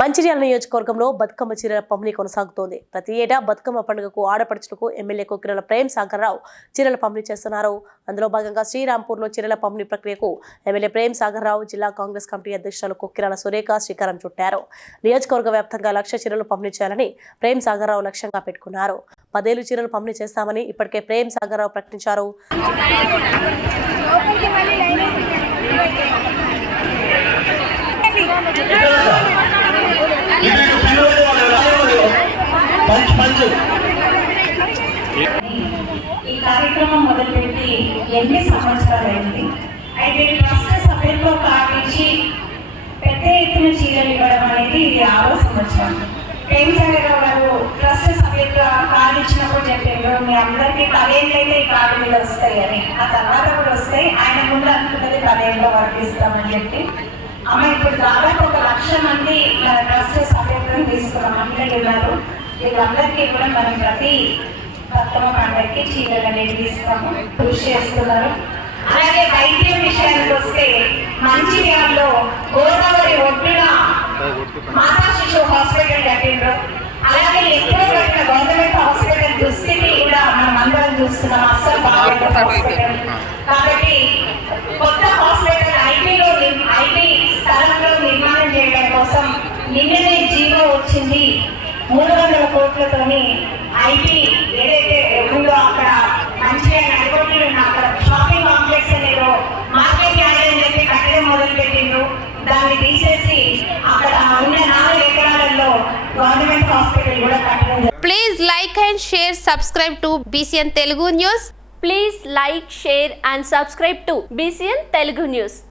మంచిర్యాల నియోజకవర్గంలో బతుకమ్మ చీరల పంపిణీ కొనసాగుతోంది. ప్రతి ఏటా బతుకమ్మ పండుగకు ఆడపడుచులకు ఎమ్మెల్యే కొక్కిరల ప్రేమ్ సాగర్ రావు చీరల పంపిణీ చేస్తున్నారు. అందులో భాగంగా శ్రీరాంపూర్లో చీరల పంపిణీ ప్రక్రియకు ఎమ్మెల్యే ప్రేమ్ సాగర్రావు జిల్లా కాంగ్రెస్ కమిటీ అధ్యక్షులు కొక్కిరాల సురేఖ శ్రీకారం చుట్టారు. నియోజకవర్గ వ్యాప్తంగా లక్ష చీరలు పంపిణీ చేయాలని ప్రేమ్ సాగర్ రావు లక్ష్యంగా పెట్టుకున్నారు. పదేలు చీరలు పంపిణీ చేస్తామని ఇప్పటికే ప్రేమ్ సాగర్ రావు ప్రకటించారు. ఈ కార్యక్రమం మొదలుపెట్టి ఎన్ని సంవత్సరాలైంది? అయితే ట్రస్ట్ సభ్యులతో కావించి పెద్ద ఎత్తున చీరలు ఇవ్వడం అనేది ఇది ఆరో సంవత్సరం. ప్రేమ్ సాగర్ గారు ట్రస్ట్ సభ్యులుగా కార్డు ఇచ్చినప్పుడు చెప్పారు మీ అందరికీ పదేళ్ళైతే ఈ కార్డు వస్తాయి అని. ఆ తర్వాత కూడా వస్తాయి. ఆయన ముందు అనుకున్నది పదేళ్ళలో వర్తిస్తామని చెప్పి. అమ్మ ఇప్పుడు దాదాపు ఒక లక్ష మంది ట్రస్ట్ సభ్యులను తీసుకున్నాం అందరూ ఉన్నారు వీళ్ళందరికీ కూడా మనం ప్రతి బతుకమ్మ పండుగకి చీరలు అనేది ఇస్తాము కృషి చేస్తున్నారు. అలాగే వైద్యం విషయానికి వస్తే మంచిర్యాలలో గోదావరి ఒడ్డున మాతా శిశు హాస్పిటల్ కట్టిండ్రు. అలాగే ఎప్పుడో కట్టిన గవర్నమెంట్ హాస్పిటల్ దుస్థితి కూడా మనం అందరం చూస్తున్నాం. అస్సలు బాగుంటుంది హాస్పిటల్. కాబట్టి మూడు వందల కోట్లతోని ఐటీ ఏదైతే ఉందో అక్కడ మంచిగా నడుకోట్లు అక్కడ షాపింగ్ కాంప్లెక్స్ అనేదో మార్కెట్ యార్డ్ అని చెప్పి కట్టడం మొదలు పెట్టిండ్రు దాన్ని తీసేసి అక్కడ ఉన్న నాలుగు ఎకరాలలో గవర్నమెంట్ హాస్పిటల్ కూడా కట్టడం please like and share subscribe to BCN Telugu news please like share and subscribe to BCN Telugu news